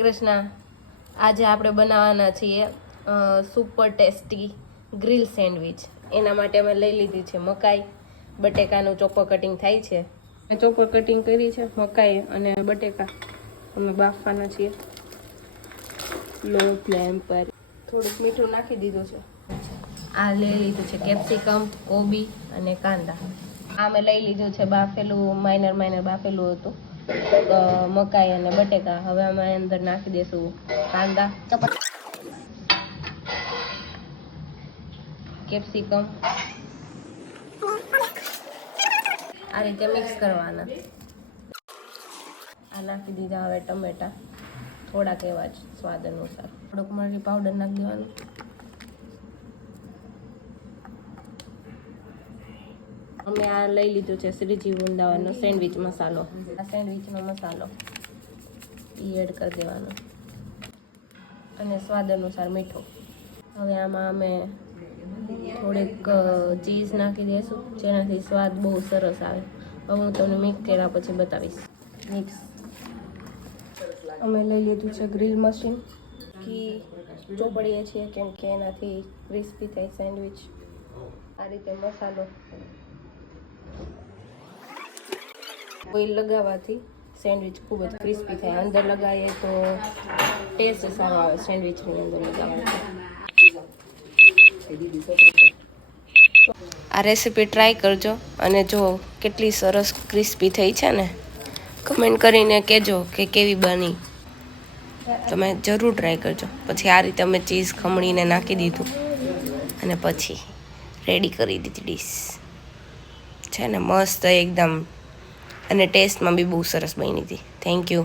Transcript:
કૃષ્ણ, આજે આપણે બનાવવાના છીએ સુપર ટેસ્ટી ગ્રીલ સેન્ડવિચ. એના માટે અમે લઈ લીધી છે મકાઈ, બટેકાનું ચોપર કટિંગ થાય છે. ચોપર કટિંગ કરી છે મકાઈ અને બટેકા અમે બાફવાના છીએ લો ફ્લેમ પર. થોડુંક મીઠું નાખી દીધું છે. આ લઈ લીધું છે કેપ્સિકમ, કોબી અને કાંદા. આ મેં લઈ લીધું છે બાફેલું, માઇનર બાફેલું હતું મકાઈ અને બટેકા. હવે અમે અંદર નાખી દઈશું કાંદા, કેપ્સિકમ. આ રીતે મિક્સ કરવાના. આ નાખી દીધા હવે ટમેટા, થોડાક એવા જ સ્વાદ અનુસાર. થોડુંક મરી પાવડર નાખી દેવાનું. અમે આ લઈ લીધું છે શ્રીજી વૃંદાવનનો સેન્ડવિચ મસાલો. આ સેન્ડવિચનો મસાલો એ એડ કરી દેવાનો અને સ્વાદ અનુસાર મીઠું. હવે આમાં અમે થોડીક ચીઝ નાખી દઈશું જેનાથી સ્વાદ બહુ સરસ આવે. હવે હું તમને મિક્સ કર્યા પછી બતાવીશ. મિક્સ અમે લઈ લીધું છે ગ્રીલ મશીન. ઘી ચોપડીએ છીએ કેમ કે એનાથી ક્રિસ્પી થાય સેન્ડવિચ. આ રીતે મસાલો ઓઇલ લગાવવાથી સેન્ડવિચ ખૂબ જ ક્રિસ્પી થાય. અંદર લગાવીએ તો ટેસ્ટ સારો આવે સેન્ડવિચની અંદર લગાવવાથી. આ રેસીપી ટ્રાય કરજો અને જો કેટલી સરસ ક્રિસ્પી થઈ છે ને, કમેન્ટ કરીને કહેજો કે કેવી બની. તમે જરૂર ટ્રાય કરજો. પછી આ રીતે અમે ચીઝ ખમણીને નાખી દીધું અને પછી રેડી કરી દીધી ડીશ. છે ને મસ્ત એકદમ, અને ટેસ્ટમાં બી બહુ સરસ બની હતી. Thank you.